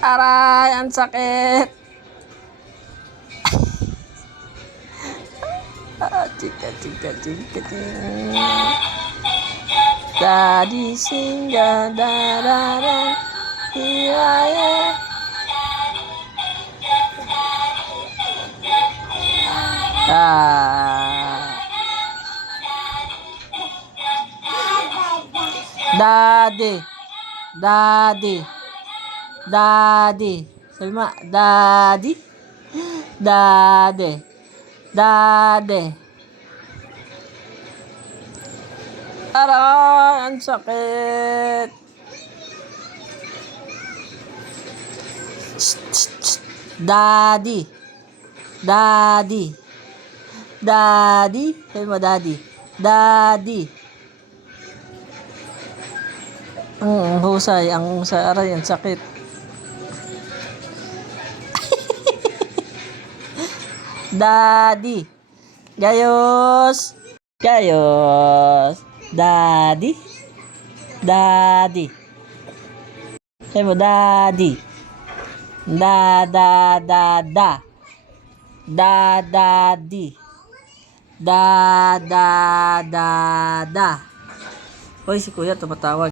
Aray, ang sakit. Chika, chika, chika, chika. Daddy sing da da da da. Here I am. Daddy. Daddy. Daddy. Sabi mo, Daddy. Daddy. Daddy. Aray, ang sakit. Daddy. Daddy. Daddy. Sabi mo, Daddy. Daddy. Ang husay. Ang husay. Aray, ang sakit. Daddy. Gayos. Gayos. Daddy. Daddy. Sabi mo, Daddy. Da, da, da, da. Da, da, di. Da, da, da, da. Hoy, si Kuya tumatawag.